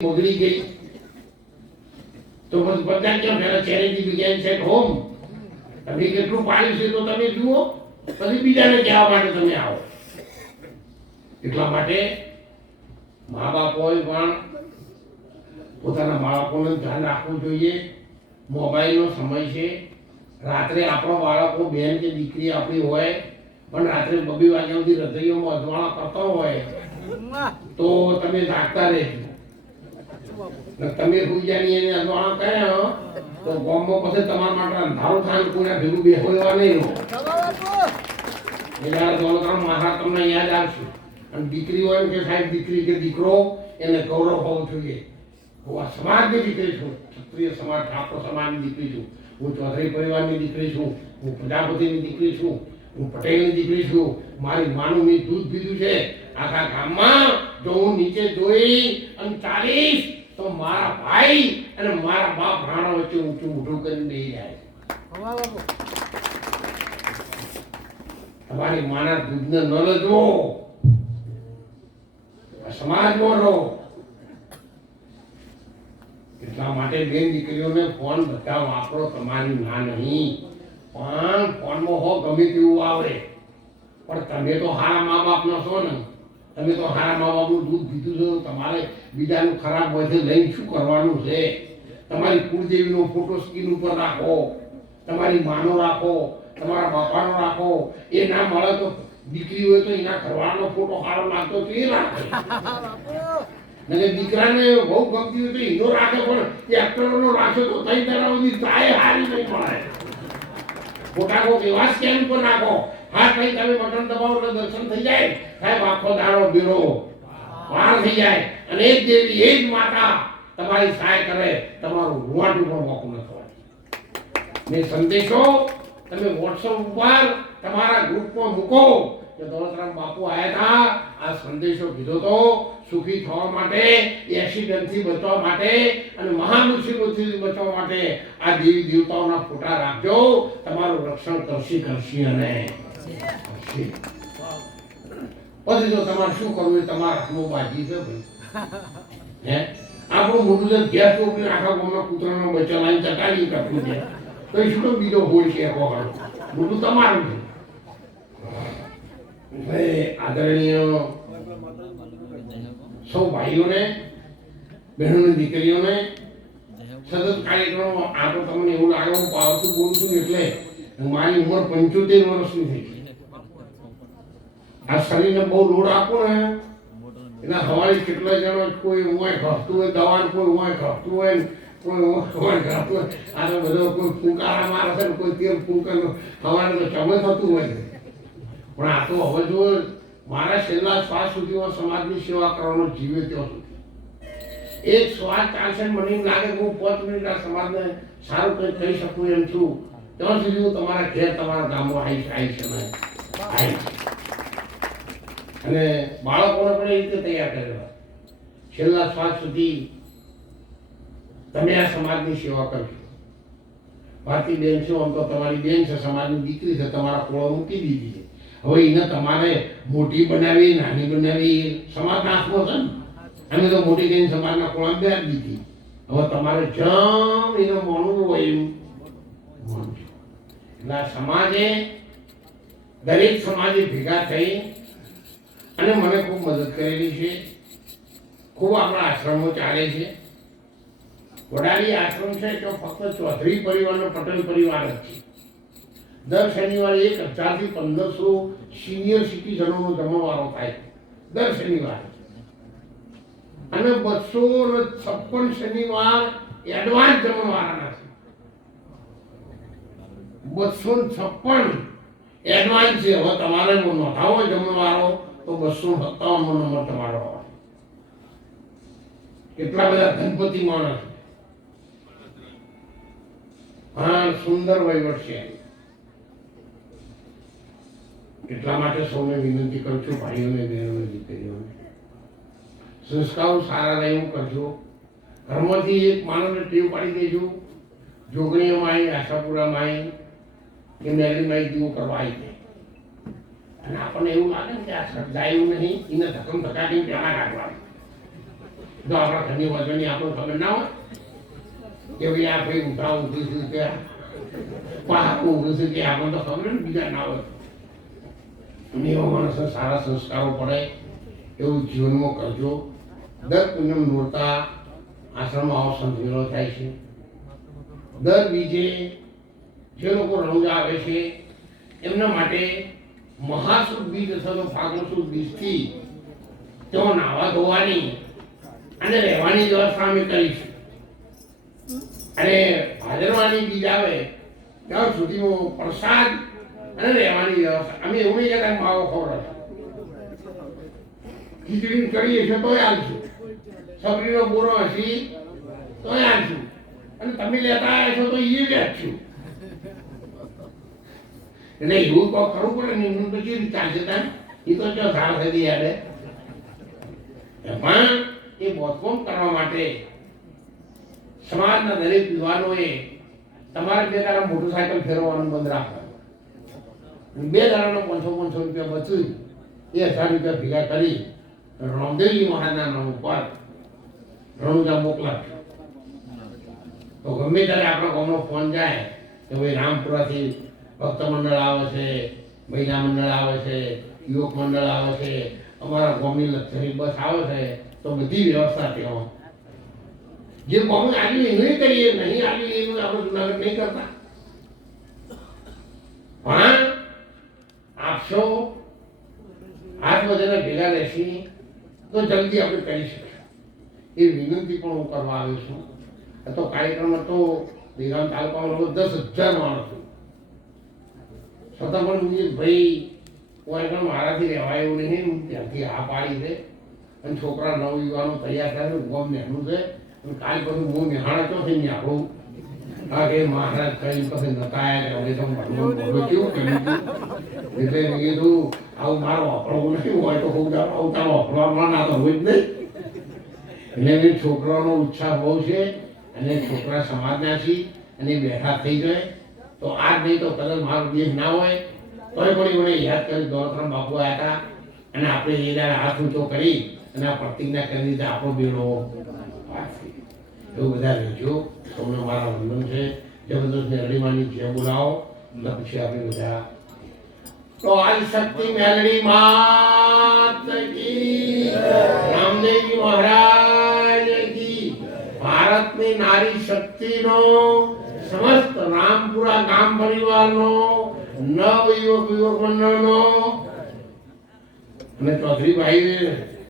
બગડી ગઈ. તો બસ બધા કેમ પેલા ચેરિટી બિગેન સેટ હોમ. તમે કેટલું પાડ્યું છે તો તમે જુઓ. પછી બીજાને કહેવા માટે તમે આવો. એટલા માટે મા બાપોએ પણ પોતાના બાળકોને ધ્યાન રાખવું જોઈએ. મોબાઈલનો સમય છે. રાત્રે આપણો બાળકો બેન કે દીકરી આપણી હોય પણ રાત્રે બબી વાગ્યા સુધી હૃદયોમાં અજવાળા કરતા હોય તો તમે જાગતા રહેજો. તમે પૂજાની એને અજવાળા કર્યો તો બોમ્બો પછી તમારા માટે અંધારું થાય કોઈના ભેગું બેહો એવા નહીં રહો. એટલે દોલતરામ મહારાજ તમને યાદ આવશે અને દીકરી હોય કે સાહેબ, દીકરી કે દીકરો, એને ગૌરવ હોવું જોઈએ. હું આ સમાજની દીકરી છું, ક્ષત્રિય સમાજ, ઠાકોર સમાજની દીકરી છું. હું ચૌધરી પરિવારની દીકરી છું, હું પ્રજાપતિની દીકરી છું, હું પટેલની દીકરી છું. મારી માનું મેં દૂધ પીધું છે. આખા ગામમાં જો હું નીચે જોઈ અને ચાલીશ તો મારા ભાઈ અને મારા બાપ રાણા વચ્ચે ઊંચું ઊંધું કરીને બેસી જાય તમારી માના દૂધને ન લેજો. આ સમાજમાં રહો. એટલા માટે બેન દીકરીઓને ફોન બધા વાપરો તમારી ના નહીં. પણ ફોનમાં હો ગમે તેવું આવડે. પણ તમે તો હારા મા બાપ નો છો ને. તમે તો હારા મા બાપનું દૂધ પીધું છો, તમારે બીજાનું ખરાબ હોય છે, લઈને શું કરવાનું છે? તમારી કુળદેવીનો ફોટો સ્કીન ઉપર રાખો, તમારી માનો રાખો, તમારા બાપાનો રાખો. એ ના મળે તો દીકરી હોય તો એના ઘરવાળાનો ફોટો સારો લાગતો તો એ રાખે. અને દીકરાને બહુ ગમતી હોય તો એનો રાખે, પણ એ એક્ટરોનો રાખે તો તઈ તારા સુધી તાય હારી નહીં મળે. ખોટા કોક એવા સ્કેન પર નાખો. હા કઈ તમે બટન દબાવો એટલે દર્શન થઈ જાય. સાહેબ આખો દાડો બીરો. વાર થઈ જાય. અને એક દેવી એ માતા તમારી સહાય કરે, તમારું રૂવાટું પણ મોકું ન થવાય. ને સંદેશો તમે વોટ્સઅપ ઉપર તમારા ગ્રુપમાં મૂકો. કે દોલતરામ બાપુ આવ્યા હતા આ સંદેશો કીધો તો સુખી થવા માટે એક્સિડન્ટથી બચવા માટે અને મહામુસીબતથી બચવા માટે આ દેવી દેવતાઓના ફોટા રાખજો. તમારું રક્ષણ કરશે કરશે અને કરશે. પછી જો તમારે શું કરવું એ તમારા હાથમાં બાજી છે ભાઈ. હે? આપણું મોટું જે ગેસ ચોકડી આખા ગામના કૂતરાનો બચ્ચા લાઈન ચટાડી કરતું છે. તો શું બીજો હોય છે વગર મોટું તમારું છે. ભાઈ, આદરણીય સૌ ભાઈઓને, બહેનોને, દીકરીઓને, સતત કાર્યક્રમો, આ તો તમને એવું લાગે, હું પાવરથી બોલું છું એટલે મારી ઉંમર પંચોતેર વર્ષની થઈ આ શરીરને બહુ લોડ આપો ને. એના હવારી કેટલા જણા કોઈ ઉંવાય ઘસતું હોય દવા કોઈ ઉંવાય ઘસતું હોય કોઈ ઉંવાય ઘસતું હોય. આને બધો કોઈ ફૂંકારા મારે છે કોઈ તેલ ફૂંકાનો હવારે તો ચમે થતું હોય. પણ આ તો હવે જો મારા છેલ્લા શ્વાસ સુધીમાં સમાજની સેવા કરવાનો જીવે ત્યાં સુધી. એક શ્વાસ ચાલશે મને એમ લાગે કે હું પાંચ મિનિટ આ સમાજને સારું કંઈ કહી શકું એમ છું. ત્યાં સુધી હું તમારા ઘેર તમારા ગામમાં આવીશ આવીશ અને આવીશ. અને બાળકોને પણ એ રીતે તૈયાર કરેલા. છેલ્લા શ્વાસ સુધી તમે આ સમાજની સેવા કરશો. ભારતી બેન છો, આમ તો તમારી બેન છે, સમાજની દીકરી છે, તમારા કોળો મૂકી દીધી છે. હવે એને તમારે મોટી બનાવી, નાની બનાવી, એ સમાજ નાખવો છે ને. અમે તો મોટી થઈને સમાજના કોળા બે દીધી. હવે તમારે જમ એને મોનું હોય એવું માનજો એટલે સમાજે દરેક સમાજે ભેગા થઈ અને મને ખૂબ મદદ કરેલી છે. ખૂબ આપણા આશ્રમો ચાલે છે. વડાલી આશ્રમ છે તો ફક્ત ચૌધરી પરિવારનો પટેલ પરિવાર જ છે. દર શનિવારે એક હજારથી પંદરસો સિનિયર સિટીઝનોનો જમણવારો થાય દર શનિવારે. અને બસો ને છપ્પન શનિવાર એડવાન્સ જમણવારાના છે. બસો છપ્પન એડવાન્સ છે. હવે તમારે નોંધાવો હોય જમણવારો. તો બસો સત્તાવનનો નંબર તમારો આવે કેટલા બધા ધનપતિ માણસ. હા સુંદર વહીવટ છે. એટલા માટે સૌને વિનંતી કરું છું, ભાઈઓને, બહેનોને, દીકરીઓને. સંસ્કારો સારા રહે એવું કરજો. ઘરમાંથી એક માનવને ટેવ પાડી દેજો. જોગણીઓમાં આવી આશાપુરામાં આવી કે મેલીમાં આવી દીવો કરવા આવી અને આપણને એવું લાગે કે આ સર્જાયું નહીં, એને ધકમ ધકાટી પેલા કાઢવાનું જો આપણા ઘરની વજનની આપણને ખબર ના હોય કે ભાઈ આ ભાઈ ઉઠા ઊંઘી છું કે પાક ઊંઘી છું કે આપણને તો ખબર ને બીજા ના હોય. એવા માણસો સારા સંસ્કારો પડે, એવું જીવનમાં કરજો. દર પૂનમ નોરતા આશ્રમમાં આવો સંત થાય છે. દર બીજે જે લોકો રંગ આવે છે, એમના માટે મહાસુદ બીજ અથવા તો ફાગણ સુદ બીજથી તેઓ નાવા ધોવાની અને રહેવાની વ્યવસ્થા અમે કરીશું અને ભાદરવાની બીજ આવે, ત્યાં સુધીમાં પ્રસાદ અને રહેવાની વ્યવસ્થા અમે એવું નહીં કહેતા કે માવો ખવડાવશું ખીચડી કરીએ છીએ તોય આલશું સબરીનો બોરો હસી, તોય આલશું અને તમે લેતા આવ્યા છો તો એ લેશું એટલે એવું તો ખરું પડે ને એમનું તો કેવી ચાલશે તાન એ તો જો ધાર થતી યાદે પણ એ બોધકોમ કરવા માટે સમાજના દરેક યુવાનોએ તમારે બે દાડા મોટરસાયકલ ફેરવવાનું બંધ રાખવાનું. બે દાડાનો પાંચસો પાંચસો રૂપિયા બચી એ હજાર રૂપિયા ભેગા કરી રામદેવજી મહારાજના નામ ઉપર રણુજા મોકલાવજો તો ગમે ત્યારે આપણા ગામનો ફોન જાય કે ભાઈ રામપુરાથી ભક્ત મંડળ આવે છે મહિલા મંડળ આવે છે યુવક મંડળ આવે છે, અમારા ગામની લક્ઝરી બસ આવે છે, તો બધી વ્યવસ્થા ત્યાં. જે ગામમાં આવ્યું એનું કરીએ, નહીં આવ્યું એનું આપણે જુનાગઢ નહીં કરતા. પણ આપશો હાથ બધાને ભેગા રહેશી તો જલ્દી આપણે કરી શકીશું એ વિનંતી પણ હું કરવા આવ્યો છું. આ તો કાર્યક્રમમાં તો બેગામ તાલુકામાં લગભગ દસ હજાર માણસો છતાં પણ બીજે ભાઈ, કોઈ પણ મારાથી રહેવાય એવું નહીં, હું ત્યાંથી આ પાડી છે અને છોકરા નવ યુવાનો તૈયાર થાય ગમ મહેનું છે. અને કાલ પછી હું નિહાળા તો થઈ ને આપણું હા, કે મહારાજ કઈ પછી નતાયા કે હવે તો ભગવાન કેવું કર્યું એટલે મેં કીધું, આવું મારો વાપરવું નહીં હોય તો હું આવું તારો વાપરવામાં ના તો હોય જ નહીં. એટલે એની છોકરાઓનો ઉત્સાહ બહુ છે, અને છોકરા સમાજના છે અને બેઠા થઈ જાય. તો આજ નહીં તો કદાચ મારો દેહ ના હોય. તોય પણ મને યાદ કરી દોડત્રણ બાપુ આવ્યા હતા. અને આપણે એ દાડે હાથ ઊંચો કરી અને આ પ્રતિજ્ઞા કરી દીધા આપણો બેડો. એવું બધા રહેજો. તમને મારા વંદન છે. જબરદસ્ત અડીમાની જે બોલાવો. એટલે આપણે બધા તો આજ શક્તિ મેલડી માત કી રામદેવજી મહારાજ કી ભારતની નારી શક્તિનો સમસ્ત રામપુરા ગામ પરિવારનો નવ યુવક યુવક મંડળનો અને ચૌધરી ભાઈ